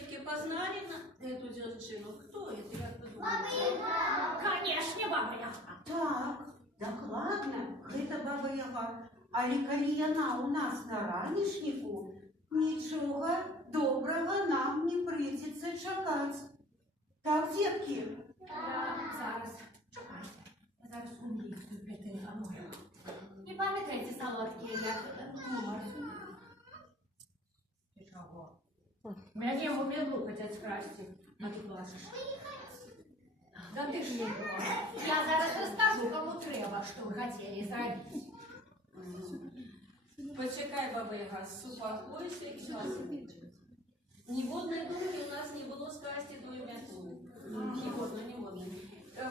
детки, познали эту девчину? Кто это, как вы Баба думаете? Яга. Конечно, Баба Яга. Так, докладно, гэта Баба Яга. Але калі яна у нас на ранішніку, нічога добрага нам не прыйдзецца чакаць. Так, дзеткі? Зараз, чекайте. Я зараз умію перетелефоную. Не пам'ятаєте солодкі, як гумор? Ти чого? Мене в медлу хотять скрасти, а ти плачеш. Да ти ж не була. Я зараз розкажу, кому треба, що ви хотіли зробити. Почекай, Баба Яга, успокойся и сейчас. Неводной думки у нас не было скрасти твою метлу. Неводно.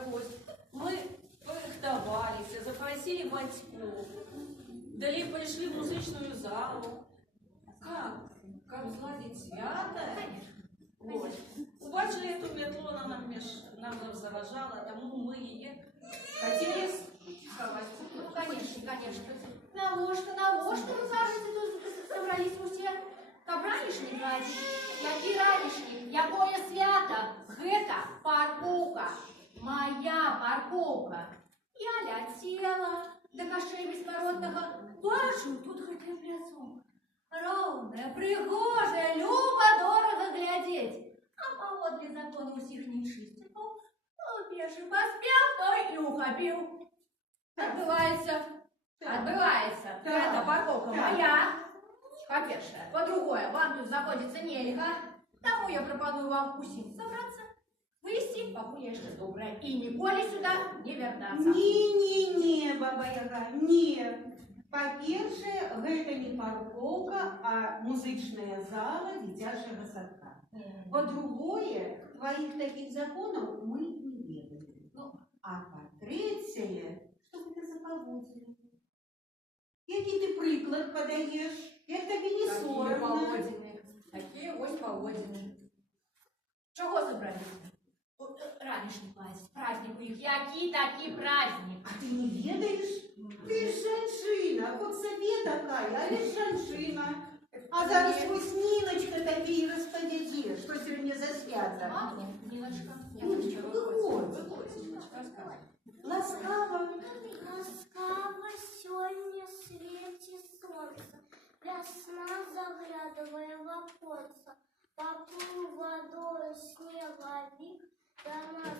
Вот. Мы порыхтовались, запросили батьков, дали пришли в музычную залу. Как сладить свято? Вот. Убачили эту метлу, она нам заважала, тому мы ее хотели сковать. Ну, конечно. Навошта вы кажете, тут собрались усе? Каб ранішні праздник? Які ранішні? Якое свято? Гэта парковка. Моя парковка. Я летела до кашей беспородного. Бачу, тут гэтая пляцовка. Роўная, прыгожая, люба, дорого глядеть. А паводле закону усіх нечыстиков, першы паспеў, той і ухапіў. Отбывается. Эта парковка моя. По-першее. По-другое, вам тут заходиться нельга. Тому я пропоную вам усім собраться, выйти, покуль я ще добрая, и ніколи сюда не вертаться. Не, Баба Яга, не. Па-першае, гэта не парковка, а музычная зала дзіцячага садка. По-другое, твоих таких законов мы не ведаем. А по-трэцяе, что гэта за паводзіны? Які ты прыклад падаеш? Як табе не сорамна? Такие ось паводзіны. Чого забрались? Ранішні праздник у них. Який такий праздник? А ты не ведаешь? Ты ж жанчына, хоць сабе такая, але ж жанчына. А зараз вось Ніночка табе і распавядзе, што сёння за свята. Ниночка, Выходь. Рассказывай. Ласкава. Ласкаво сёння светит солнце, весна заглядывая в оконце, поплыл водой снеговик, до нас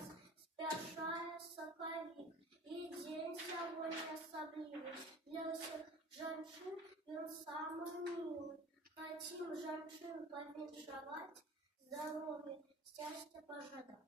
спяшая соковик. И день сегодня особливый, для всех женщин он самый милый. Хотим женщин повіншавать, здоровья, счастья пожелать.